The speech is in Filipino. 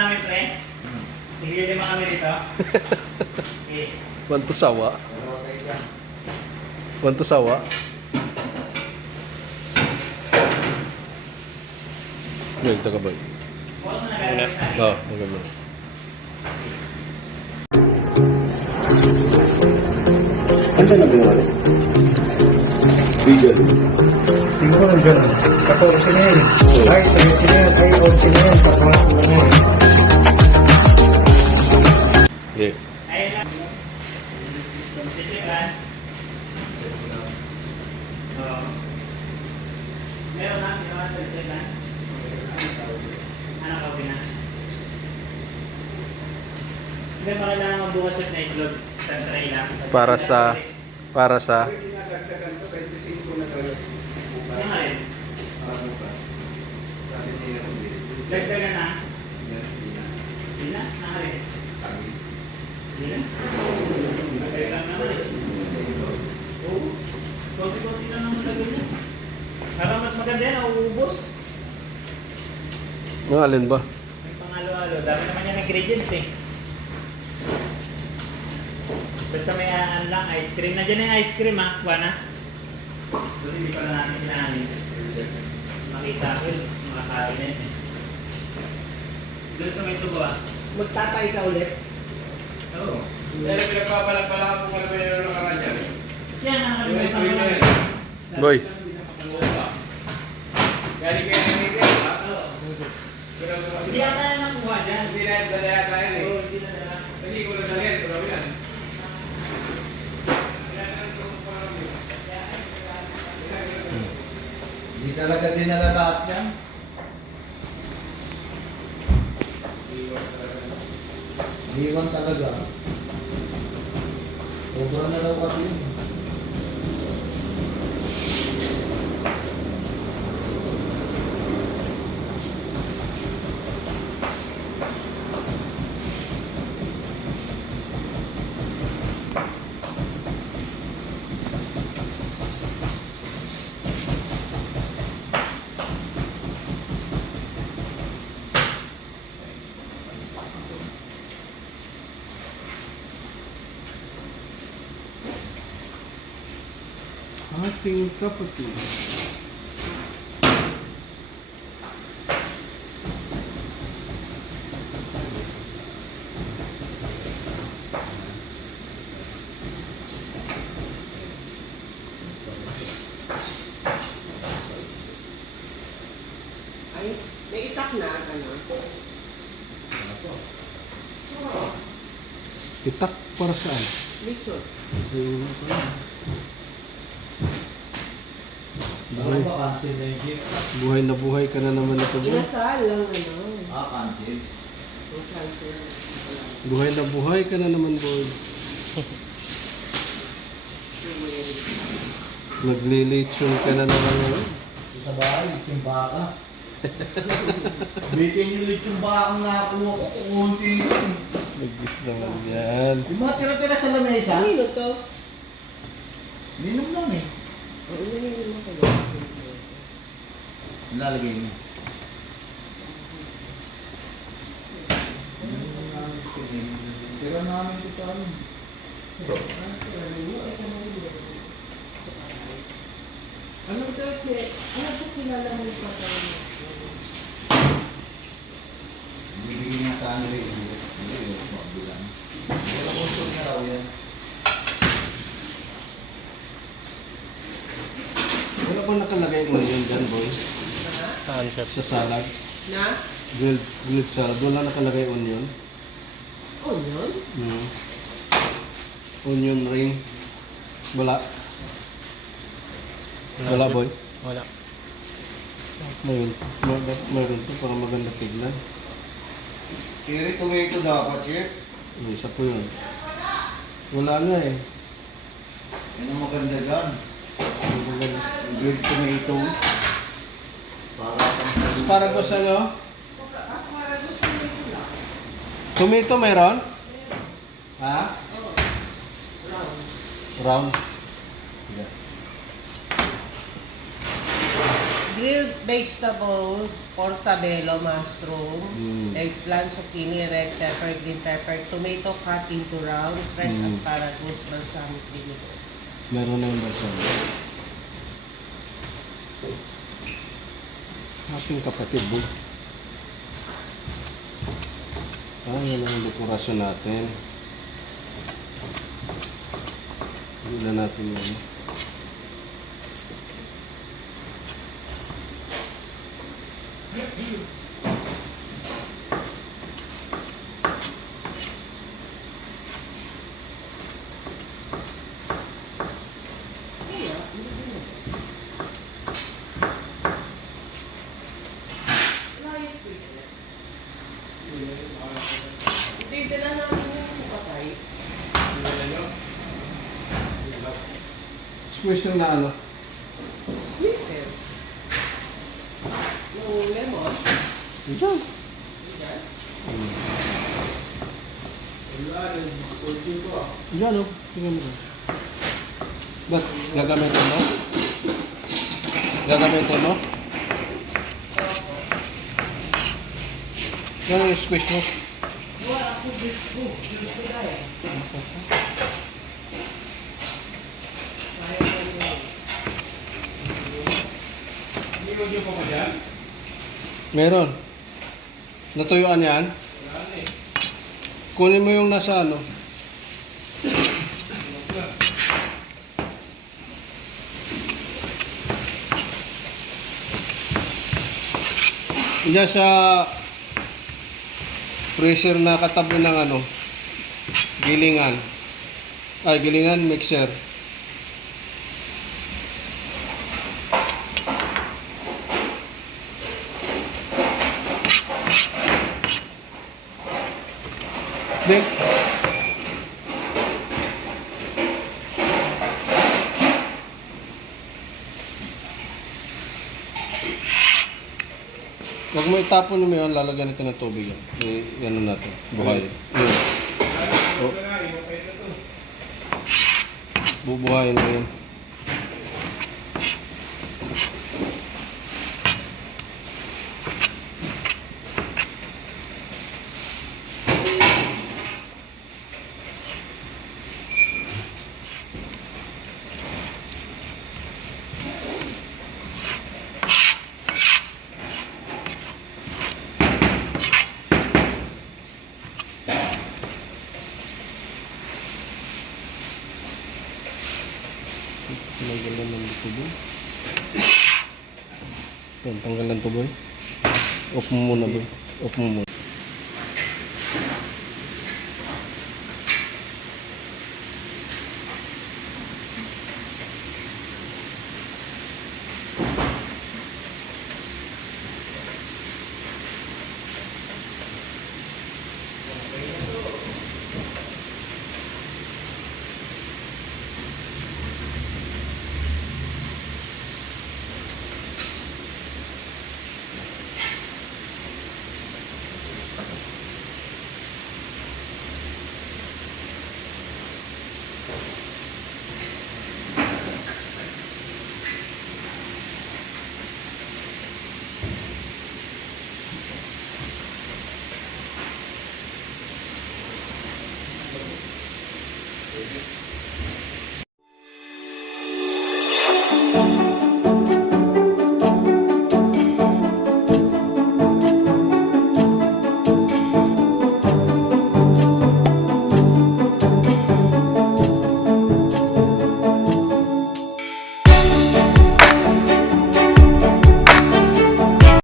namin, pre. Tigil-lima kami rito. Okay. Want to sawa? Want to sawa? Ito ka ba? Bukas na nagagawin sa akin. Oo, maganda. Ano na ginawa? Video. Siguro dyan, 14 na yun. Ay, 17 na yun. Ay, 14 na yun. Kapag na yun. Okay. Ayun lang. Titipan. Oo. Meron na, ginawa sa titipan. Ano ka pina? Hindi pa kailangan magbukas at na-upload sa tray lang. Para sa Dinadagdagan ko, 25 na talaga. Ano nga rin? Sabi niya kung Dagdagan na. Hindi na? Nakari. Hindi na? Kasi lang naman eh. Oo. Konti-konti lang naman lagay mo. Parang mas maganda yan, nauubos. Ang alin ba? May pangalo-alo. Dami naman yan ingredients eh. Basta may lang, ice cream. Nandiyan na yung ice cream ha, Juana. Doon hindi pala natin kinahalin. Makita ko yun, makakain na yun eh. Doon sa may tubo ah. Magtatay ka ulit. Oo. Dahil pinagpapalag-palakan ko pala yung nakaraan dyan. Yan, nakakalimutan ko lang. Boy. Galing kayo ng Enrique. Hindi ata yan nakuha dyan. Hindi na yung dalaya tayo eh. Oo, hindi na dala. Hindi ko na dalyan, pero yan. Hindi talaga dinala lahat yan. Iwan talaga. Sobra na daw kasi yun. Ating kapatid. Ay, may itak na, ano? Itak para saan? Lechon. Bakit ba cancel na yung jeep? Buhay na buhay ka na naman ito, boy. Inasal lang, ano? Cancel. Yung cancer. Buhay na buhay ka na naman, boy. Maglilitsyon ka na naman ngayon. Sa bahay, yung baka. Bitin yung lechong bakang nakakuha ko, kukunti yun. Nagis naman yan. Yung mga tira-tira sa lamesa, Ano to? minum lang eh. Oo, yun yung mga Lalagay mo. Tira namin ito sa amin. Ano to? Ano to kilala mo yung patay mo? Bibigyan nga sa ano rin. Hindi, magbilang. Pero gusto niya raw yan. Wala pa nakalagay onion dyan, boy. Ha? Sa salad. Na? Grilled salad. Wala nakalagay onion. Onion? Onion ring. Wala. Wala, boy. Wala. Mayroon to para maganda tignan. Kiri tomato dapat, Chip. Isa po yun. Wala na eh. Yan ang maganda dyan. Maganda. Grilled tomato. Para pang... Asparagus ano? Tomato mayroon? Ha? Round. Sige. Hindi grilled vegetable, portobello, mushroom, Mm. eggplant, zucchini, red pepper, green pepper, tomato cut into round, fresh asparagus, balsamic vinegar. Meron na yung basal. Ating kapatid, bo. Yan ang dekorasyon natin. Hindi na natin yan. Hindi, dala namin yung sa patay. Squisher na ano? Squeeze it. Yung lemon. Diyan. Yan. Diyan o. Tingnan mo. Ba't gagamitin mo? Gagamitin mo? Yan yung squish mo. Wala ako gusto. Gusto ko dahil. Hindi ko dyan pa ba dyan? Meron. Natuyuan yan. Wala na eh. Kunin mo yung nasa ano. Diyan sa freezer na katabi ng ano, gilingan. Ay, gilingan, mixer. Dek. Huwag mo itapon mo yun, lalagyan natin ng tubig yan. Yan natin, buhayin. Yun. Oh, Wala na, yung pwede to. bubuhayin mo yun. Tanggalan ng tubo. Yan, tanggalan tubo. Off mo muna, boy. Off mo muna.